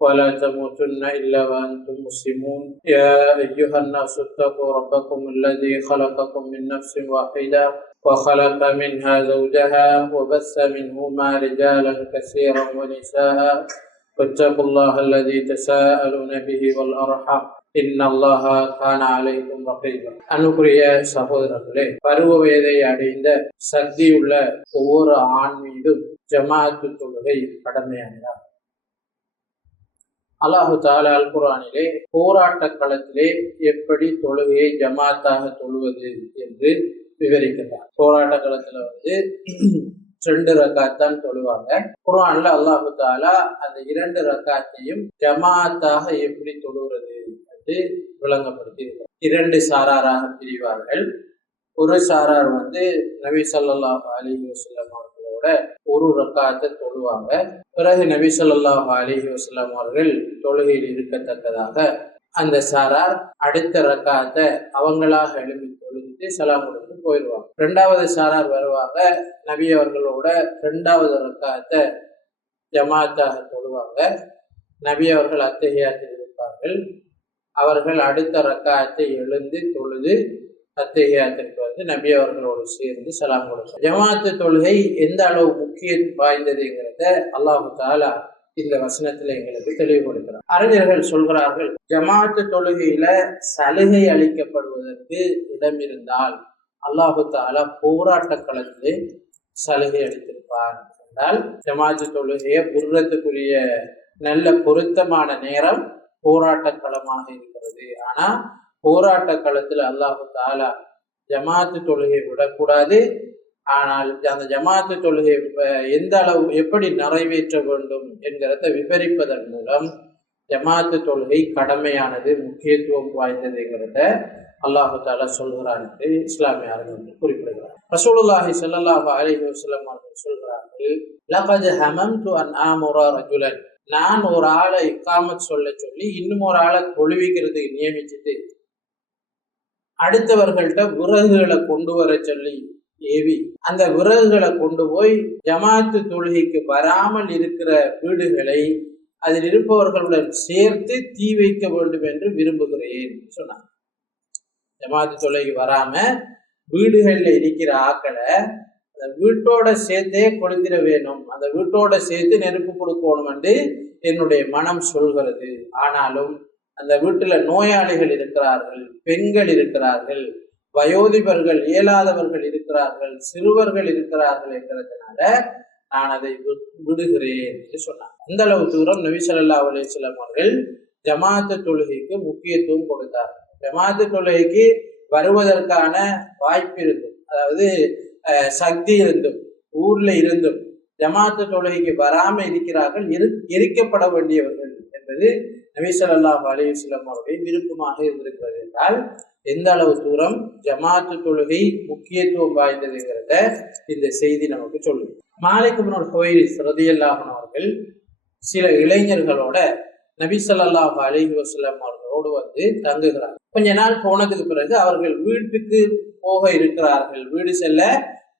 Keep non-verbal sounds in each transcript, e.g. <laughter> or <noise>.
ولا تموتن إلا وأنتم مسلمون يا أيها الناس اتقوا ربكم الذي خلقكم من نفس واحدة وخلق منها زوجها وبث منهما رجالا كثيرا ونساء واتقوا الله الذي تساءلون به والأرحم إن الله كان عليكم رقيبا அன்புக்குரிய சகோதரர்களே பருவ வயதை அடைந்த சக்தியுள்ள ஒவ்வொரு ஆண் மீதும் ஜமாஅத்து தொழுகை கடமையாகிறார் அல்லாஹு தாலா அல் குரானிலே போராட்ட களத்திலே எப்படி தொழுகையை ஜமாத்தாக தொழுவது என்று விவரிக்கிறார் போராட்ட களத்துல வந்து <clears throat> ரெண்டு ரக்காத்தான் தொழுவாங்க. குரான்ல அல்லாஹு தாலா அந்த இரண்டு ரக்காத்தையும் ஜமாத்தாக எப்படி தொழுகிறது என்று விளங்கப்படுத்தி இரண்டு சாராராக பிரிவார்கள். ஒரு சாரார் வந்து நபி ஸல்லல்லாஹு அலி வஸல்லம் கூட ஒரு ரக்காத்தை தொழுவாங்க. பிறகு நபி சொல்லாஹ் அலைஹி அவர்கள் தொழுகையில் இருக்கத்தக்கதாக அந்த சாரார் அடுத்த ரக்காத்தை அவங்களாக எழுப்பி தொழுதுட்டு சலாம் கொடுத்து போயிடுவாங்க. ரெண்டாவது சாரார் வருவாங்க. நபி அவர்களோட ரெண்டாவது ரக்காத்தை ஜமாத்தாக தொழுவாங்க. நபி அவர்கள் அத்தகையாத்தில் இருப்பார்கள். அவர்கள் அடுத்த ரக்காயத்தை எழுந்து தொழுது அத்தகையாத்திற்கு வந்து நபி அவர்களோடு சேர்ந்து சலாம் கொடுக்கும் ஜமாத்து தொழுகை எந்த அளவு முக்கியம் வாய்ந்ததுங்கிறத அல்லாஹு தாலா இந்த வசனத்துல எங்களுக்கு தெளிவுபடுத்துறார் அறிஞர்கள் சொல்கிறார்கள் ஜமாத்து தொழுகையில சலுகை அளிக்கப்படுவதற்கு இடம் இருந்தால் அல்லாஹு தாலா போராட்ட களத்திலே சலுகை அளித்திருப்பார். என்றால் ஜமாத்து தொழுகையை புர்றத்துக்குரிய நல்ல பொருத்தமான நேரம் போராட்ட களமாக இருக்கிறது. ஆனா போராட்ட களத்தில் அல்லாஹு தாலா ஜமாத்து தொழுகை விடக்கூடாது. ஆனால் அந்த ஜமாத்து தொழுகை எந்த அளவு எப்படி நிறைவேற்ற வேண்டும் என்கிறத விவரிப்பதன் மூலம் ஜமாத்து தொழுகை கடமையானது முக்கியத்துவம் வாய்ந்ததுங்கிறத அல்லாஹு தாலா சொல்கிறான் என்று இஸ்லாமிய அறிஞர்கள் குறிப்பிடுகிறார் ரசூலுல்லாஹி ஸல்லல்லாஹு அலைஹி வசலம் அவர்கள் சொல்கிறார்கள் லகத் ஹமம்து அன் ஆமுரா ரஜுலன். நான் ஒரு ஆளை இக்காமத் சொல்ல சொல்லி இன்னும் ஒரு ஆளை தொழுவிக்கிறதுக்கு நியமிச்சுட்டு அடுத்தவர்கள்ட்ட விறகுகளை கொண்டு வர சொல்லி ஏவி அந்த விறகுகளை கொண்டு போய் ஜமாத்து தொழுகைக்கு வராமல் இருக்கிற வீடுகளை அதில் இருப்பவர்களுடன் சேர்த்து தீ வைக்க வேண்டும் என்று விரும்புகிறேன் சொன்னாங்க ஜமாத்து தொழுகைக்கு வராம வீடுகளில் இருக்கிற ஆக்களை அந்த வீட்டோட சேர்த்தே கொளுத்திட வேணும். அந்த வீட்டோட சேர்த்து நெருப்பு கொடுக்கணும் என்று என்னுடைய மனம் சொல்கிறது. ஆனாலும் அந்த வீட்டுல நோயாளிகள் இருக்கிறார்கள் பெண்கள் இருக்கிறார்கள் வயோதிபர்கள் இயலாதவர்கள் இருக்கிறார்கள் சிறுவர்கள் இருக்கிறார்கள் என்கிறதுனால நான் அதை விடுகிறேன் என்று சொன்னார் அந்த அளவு தூரம் நபி சொல்லா அலிஸ்லாம் அவர்கள் ஜமாத்து தொழுகைக்கு முக்கியத்துவம் கொடுத்தார். ஜமாத்து தொழுகைக்கு வருவதற்கான வாய்ப்பு இருந்தும் அதாவது சக்தி இருந்தும் ஊர்ல இருந்தும் ஜமாத்து தொழுகைக்கு வராம இருக்கிறார்கள் எரிக்கப்பட வேண்டியவர்கள் என்பது நபி சொல்லாஹ் அவருடைய விருப்பமாக இருந்திருக்கிறது என்றால் எந்த அளவு தூரம் ஜமாத்து தொழுகை முக்கியத்துவம் வாய்ந்ததுங்கிறத இந்த செய்தி நமக்கு சொல்லுது. மாலிக் கோயில் ரதியல்லாஹன் அவர்கள் சில இளைஞர்களோட நபிசல்லாஹ் அலிஹி வசல்லம் அவர்களோடு வந்து தங்குகிறார். கொஞ்ச நாள் போனதுக்கு பிறகு அவர்கள் வீட்டுக்கு போக இருக்கிறார்கள் வீடு செல்ல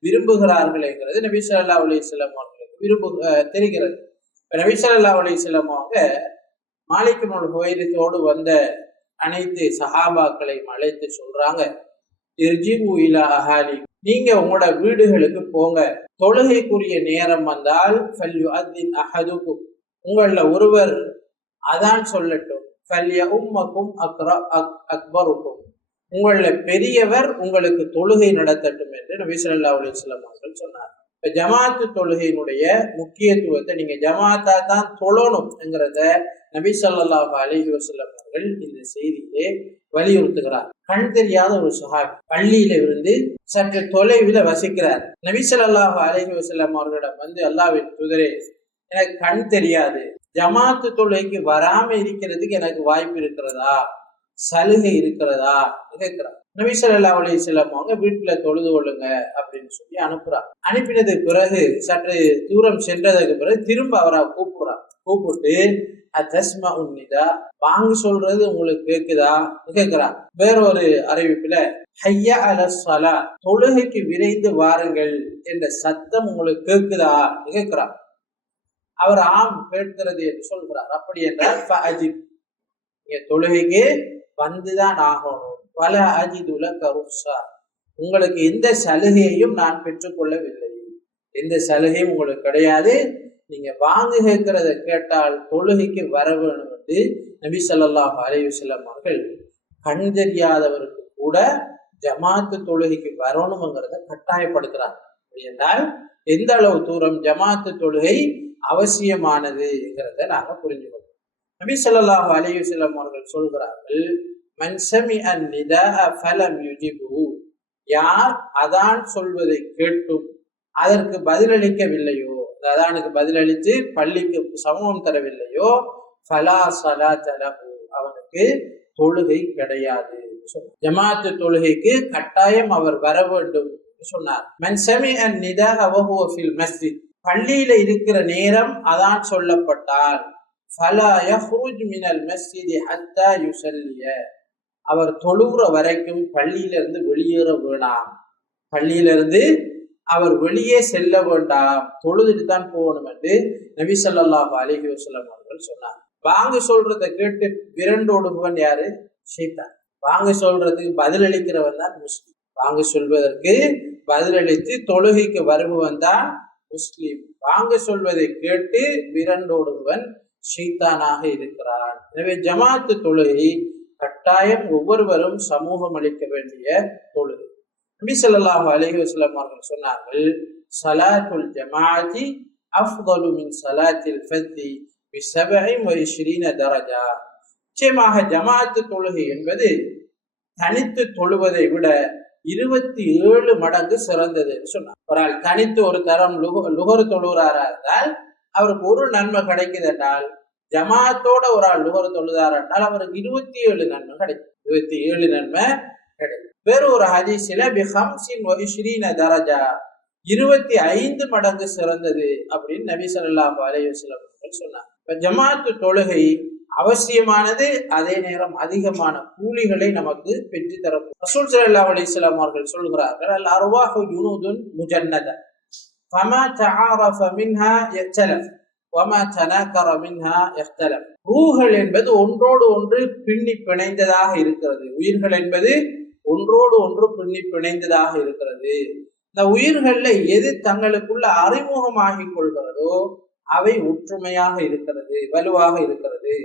விரும்புகிறார்கள் என்கிறது நபி சொல்லா அலிஸ்லாம் அவர்களுக்கு விரும்பு தெரிகிறது. நபி சொல்லா அலிஸ்லாம் அவங்க மாலிகனோட கோயிலத்தோடு வந்த அனைத்து சஹாபாக்களையும் அழைத்து சொல்றாங்க இலா அஹாலி நீங்க உங்களோட வீடுகளுக்கு போங்க. தொழுகைக்குரிய நேரம் வந்தால் அஹதுக்கு உங்களில் ஒருவர் அதான் சொல்லட்டும் ஃபல்ய உம்மக்கும் அக்ரா அக் அக்பருக்கும். உங்களில் பெரியவர் உங்களுக்கு தொழுகை நடத்தட்டும் என்று நபி சொல்லா அலிஸ்லாம் அவர்கள் சொன்னார். இப்ப ஜமாத்து தொழுகையினுடைய முக்கியத்துவத்தை நீங்க ஜமாத்தா தான் தொழணும்ங்கிறத நபி சொல்லாஹ் அலிஹி வசல்லம் அவர்கள் இந்த செய்தியிலே வலியுறுத்துகிறார். கண் தெரியாத ஒரு சுஹாபி பள்ளியில இருந்து சற்று தொலைவில் வசிக்கிறார். நபி சொல்லாஹ் அலிஹி வசல்லம் அவர்களிடம் வந்து அல்லாவின் துதரே எனக்கு கண் தெரியாது. ஜமாத்து தொழுகைக்கு வராம இருக்கிறதுக்கு எனக்கு வாய்ப்பு இருக்கிறதா? சலுகை இருக்கிறதா? கேட்கிறார். நபி ஸல்லல்லாஹு அலைஹி அவங்க வீட்டுல தொழுது கொள்ளுங்க அப்படின்னு சொல்லி அனுப்புறாங்க. அனுப்பினதுக்கு பிறகு சற்று தூரம் சென்றதுக்கு பிறகு திரும்ப அவரை கூப்பிடுறான் கூப்பிட்டு அத்தஸ்மா உன்னிதா வாங்க சொல்றது உங்களுக்கு கேக்குதா? கேக்குறா வேறொரு அறிவிப்புல ஹையா அல சலா தொழுகைக்கு விரைந்து வாருங்கள். என்ற சத்தம் உங்களுக்கு கேக்குதா? கேக்குறா அவர் ஆம் கேட்கிறது என்று சொல்கிறார். அப்படி என்றால் ஃபஅஜிப். நீங்க தொழுகைக்கு வந்துதான் ஆகணும். பல அஜிதுல கருசா உங்களுக்கு எந்த சலுகையையும் நான் பெற்றுக்கொள்ளவில்லை. எந்த சலுகையும் உங்களுக்கு கிடையாது. நீங்க வாங்குகிறத கேட்டால் தொழுகைக்கு வர வேணும் என்று நபி சொல்லாஹ் அலைஹி அவர்கள் கண் தெரியாதவருக்கு கூட ஜமாத்து தொழுகைக்கு வரணுங்கிறத கட்டாயப்படுத்துறாங்க. என்றால் எந்த அளவு தூரம் ஜமாத்து தொழுகை அவசியமானதுங்கிறத நாங்க புரிஞ்சுக்கணும். நபி சொல்லாஹ் அலைஹி அவர்கள் சொல்கிறார்கள் மன் சமிஅ நிதாக ஃபலம் யுஜிபு யார் அதான் சொல்வதை கேட்டும் அதற்கு பதிலளிக்கவில்லையோ அதானுக்கு பதிலளித்து பள்ளிக்கு சமூகம் தரவில்லையோ ஃபலா சலா தலஹு அவனுக்கு தொழுகை கிடையாது ஜமாத்து தொழுகைக்கு கட்டாயம் அவர் வர வேண்டும் என்று சொன்னார். மன் அன் நிதாக வஹுவ ஃபில் மஸ்ஜித். பள்ளியில இருக்கிற நேரம் அதான் சொல்லப்பட்டால் ஃபலா யஹ்ருஜ் மினல் மஸ்ஜிதி ஹத்தா யுஸல்லிய அவர் தொழுகிற வரைக்கும் பள்ளியிலிருந்து வெளியேற வேணாம். பள்ளியிலிருந்து அவர் வெளியே செல்ல வேண்டாம். தொழுதுட்டு தான் போகணும் என்று நபி சொல்லாஹு அலிஹி வசலம் அவர்கள் சொன்னார். வாங்க சொல்றத கேட்டு விரண்டோடுபவன் யாரு? சீதா வாங்க சொல்றதுக்கு பதிலளிக்கிறவன் தான் முஸ்லீம். வாங்க சொல்வதற்கு பதிலளித்து தொழுகைக்கு வருபவன் தான் முஸ்லீம். வாங்க சொல்வதை கேட்டு விரண்டோடுபவன் ஷைத்தானாக இருக்கிறான். எனவே ஜமாத்து தொழுகை கட்டாயம் ஒவ்வொருவரும் சமூகம் அளிக்க வேண்டிய தொழுது நபி ஸல்லல்லாஹு அலஹி வஸல்லம் அவர்கள் சொன்னார்கள் சலாத்துல் ஜமாஜி அஃதலு மின் சலாத்தில் ஃபத்தி பி தரஜா. நிச்சயமாக ஜமாத்து தொழுகை என்பது தனித்து தொழுவதை விட இருபத்தி ஏழு மடங்கு சிறந்தது என்று சொன்னார். ஒரு ஆள் தனித்து ஒரு தரம் லுக லுகர் தொழுகிறாரா இருந்தால் அவருக்கு ஒரு நன்மை கிடைக்குது என்றால் ஜமாத்தோட ஒரு ஆள் நுகர் தொழுதார் என்றால் அவருக்கு இருபத்தி ஏழு நன்மை கிடைக்கும். இருபத்தி ஏழு நன்மை கிடைக்கும். வேறு ஒரு ஹதீஸில பிஹம்சின் ஹம்சின் தரஜா. இருபத்தி ஐந்து மடங்கு சிறந்தது அப்படின்னு நபி ஸல்லல்லாஹு அலைஹி சொன்னார். இப்ப ஜமாத்து தொழுகை அவசியமானது அதே நேரம் அதிகமான கூலிகளை நமக்கு பெற்று தரும் ரசூல் சல்லா அலிஸ்லாம் அவர்கள் சொல்கிறார்கள் அல் அருவாஹு ஜுனூதுன் முஜன்னத. ஃபமா தஆரஃப மின்ஹா யக்தலஃப். ரூகள் மின்ஹா என்பது ஒன்றோடு ஒன்று பின்னி பிணைந்ததாக இருக்கிறது. உயிர்கள் என்பது ஒன்றோடு ஒன்று பின்னி பிணைந்ததாக இருக்கிறது. இந்த உயிர்கள்ல எது தங்களுக்குள்ள அறிமுகமாகி கொள்கிறதோ அவை ஒற்றுமையாக இருக்கிறது வலுவாக இருக்கிறது.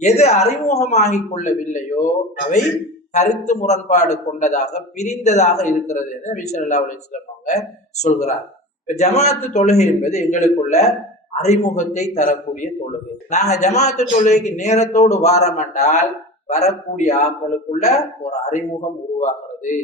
எது அறிமுகமாகி கொள்ளவில்லையோ அவை கருத்து முரண்பாடு கொண்டதாக பிரிந்ததாக இருக்கிறது என்று நபி ஸல்லல்லாஹு அவங்க சொல்கிறார். இப்ப ஜமாத்து தொழுகை என்பது எங்களுக்குள்ள அறிமுகத்தை தரக்கூடிய தொழுகை. நாங்க ஜமாத்து தொழுகைக்கு நேரத்தோடு வாரம் என்றால் வரக்கூடிய ஆக்களுக்குள்ள ஒரு அறிமுகம் உருவாகிறது.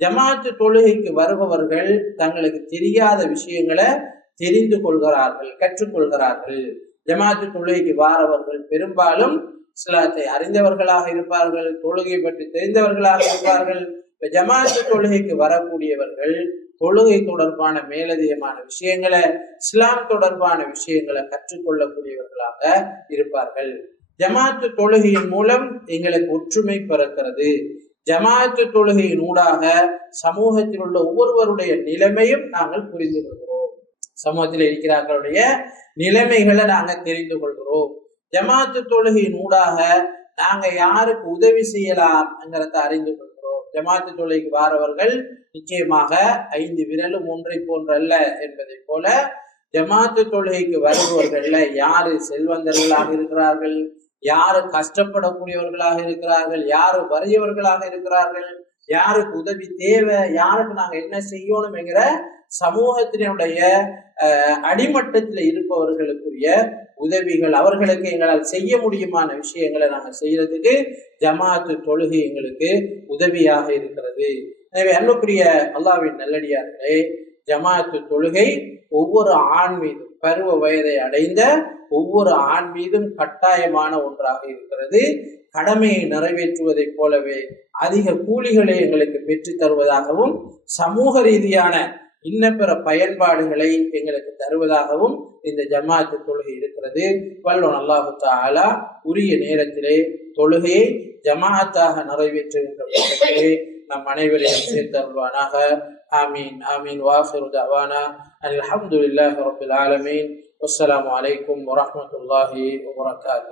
ஜமாத்து தொழுகைக்கு வருபவர்கள் தங்களுக்கு தெரியாத விஷயங்களை தெரிந்து கொள்கிறார்கள் கற்றுக்கொள்கிறார்கள் ஜமாத்து தொழுகைக்கு வாரவர்கள் பெரும்பாலும் இஸ்லாத்தை அறிந்தவர்களாக இருப்பார்கள் தொழுகை பற்றி தெரிந்தவர்களாக இருப்பார்கள். இப்ப ஜமாத்து தொழுகைக்கு வரக்கூடியவர்கள் தொழுகை தொடர்பான மேலதிகமான விஷயங்களை இஸ்லாம் தொடர்பான விஷயங்களை கற்றுக்கொள்ளக்கூடியவர்களாக இருப்பார்கள். ஜமாத்து தொழுகையின் மூலம் எங்களுக்கு ஒற்றுமை பிறக்கிறது. ஜமாத்து தொழுகையின் ஊடாக சமூகத்தில் உள்ள ஒவ்வொருவருடைய நிலைமையும் நாங்கள் புரிந்து கொள்கிறோம். சமூகத்தில் இருக்கிறார்களுடைய நிலைமைகளை நாங்க தெரிந்து கொள்கிறோம். ஜமாத்து தொழுகையின் ஊடாக நாங்க யாருக்கு உதவி செய்யலாம்ங்கிறத அறிந்து கொள்கிறோம். ஜமாத்து தொழுகைக்கு வாரவர்கள் நிச்சயமாக ஐந்து விரலும் ஒன்றை போன்றல்ல என்பதை போல ஜமாத்து தொழுகைக்கு வருபவர்கள்ல யாரு செல்வந்தர்களாக இருக்கிறார்கள்? யாரு கஷ்டப்படக்கூடியவர்களாக இருக்கிறார்கள்? யாரு வறியவர்களாக இருக்கிறார்கள்? யாருக்கு உதவி தேவை? யாருக்கு நாங்க என்ன செய்யணும் என்கிற சமூகத்தினுடைய அடிமட்டத்தில் இருப்பவர்களுக்குரிய உதவிகள் அவர்களுக்கு எங்களால் செய்ய முடியுமான விஷயங்களை நாங்கள் செய்யறதுக்கு ஜமாத்து தொழுகை எங்களுக்கு உதவியாக இருக்கிறது. எனவே அன்புக்குரிய அல்லாவின் நல்லடியார்களே ஜமாத்து தொழுகை ஒவ்வொரு ஆண் மீதும் பருவ வயதை அடைந்த ஒவ்வொரு ஆண் மீதும் கட்டாயமான ஒன்றாக இருக்கிறது. கடமையை நிறைவேற்றுவதைப் போலவே அதிக கூலிகளை எங்களுக்கு பெற்றுத் தருவதாகவும் சமூக ரீதியான இன்ன பிற பயன்பாடுகளை எங்களுக்கு தருவதாகவும் இந்த ஜமாத்து தொழுகை இருக்கிறது. வல்லோன் அல்லாஹு தாலா உரிய நேரத்திலே தொழுகையை ஜமாஅத்தாக நிறைவேற்றுகின்ற நம் அனைவரையும் சேர்த்தருள்வானாக ஆமீன் ஆமீன். வாஹிரு தவானா. அல்ஹம்துலில்லாஹி ரப்பில் ஆலமீன். வஸ்ஸலாமு அலைக்கும் வரஹ்மத்துல்லாஹி வபரகாத்துஹு